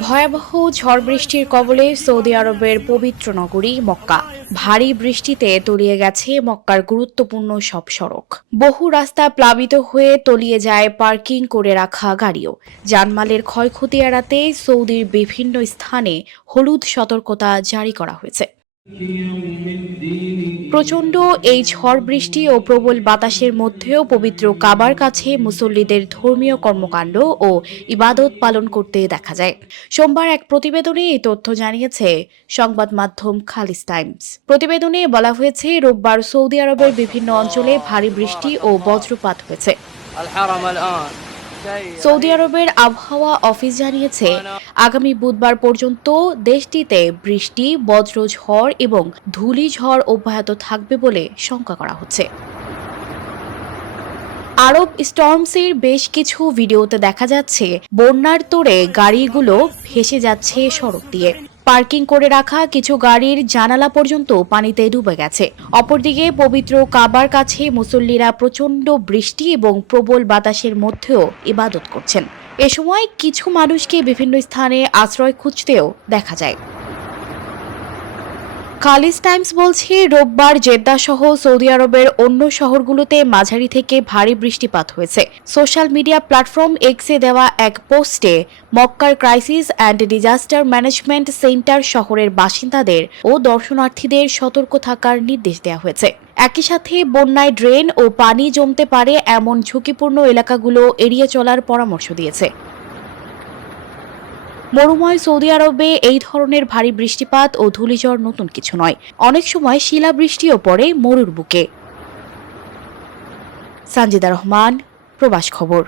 ভয়াবহ ঝড় বৃষ্টির কবলে সৌদি আরবের পবিত্র নগরী মক্কা। ভারী বৃষ্টিতে তলিয়ে গেছে মক্কার গুরুত্বপূর্ণ সব সড়ক। বহু রাস্তা প্লাবিত হয়ে তলিয়ে যায় পার্কিং করে রাখা গাড়িও। জানমালের ক্ষয়ক্ষতি এড়াতে সৌদির বিভিন্ন স্থানে হলুদ সতর্কতা জারি করা হয়েছে। প্রচণ্ড এই ঝড় বৃষ্টি ও প্রবল বাতাসের মধ্যেও পবিত্র কাবার কাছে মুসল্লিদের ধর্মীয় কর্মকাণ্ড ও ইবাদত পালন করতে দেখা যায়। সোমবার এক প্রতিবেদনে এই তথ্য জানিয়েছে সংবাদ মাধ্যম খালিজ টাইমস। প্রতিবেদনে বলা হয়েছে, রোববার সৌদি আরবের বিভিন্ন অঞ্চলে ভারী বৃষ্টি ও বজ্রপাত হয়েছে। সৌদি আরবের আবহাওয়া অফিস জানিয়েছে, আগামী বুধবার পর্যন্ত দেশটিতে বৃষ্টি, বজ্রঝড় এবং ধূলিঝড় অব্যাহত থাকবে বলে শঙ্কা করা হচ্ছে। আরব স্টর্মসের বেশ কিছু ভিডিওতে দেখা যাচ্ছে বন্যার তোড়ে গাড়িগুলো ভেসে যাচ্ছে সড়ক দিয়ে। পার্কিং করে রাখা কিছু গাড়ির জানালা পর্যন্ত পানিতে ডুবে গেছে। অপরদিকে পবিত্র কাবার কাছে মুসল্লিরা প্রচণ্ড বৃষ্টি এবং প্রবল বাতাসের মধ্যেও ইবাদত করছেন। এ সময় কিছু মানুষকে বিভিন্ন স্থানে আশ্রয় খুঁজতেও দেখা যায়। খালিজ টাইমস বলছে, রোববার জেদ্দা সহ সৌদি আরবের অন্য শহরগুলোতে মাঝারি থেকে ভারী বৃষ্টিপাত হয়েছে। সোশ্যাল মিডিয়া প্ল্যাটফর্ম এক্সে দেওয়া এক পোস্টে মক্কার crisis and disaster management centre শহরের বাসিন্দাদের ও দর্শনার্থীদের সতর্ক থাকার নির্দেশ দেওয়া হয়েছে। একই সাথে বন্যায় ড্রেন ও পানি জমতে পারে এমন ঝুঁকিপূর্ণ এলাকাগুলো এড়িয়ে চলার পরামর্শ দিয়েছে। মরুময় সৌদি আরবে এই ধরনের ভারী বৃষ্টিপাত ও ধূলিঝড় নতুন কিছু নয়। অনেক সময় শিলাবৃষ্টিও পড়ে মরুর বুকে। সানজিদা রহমান, প্রবাস খবর।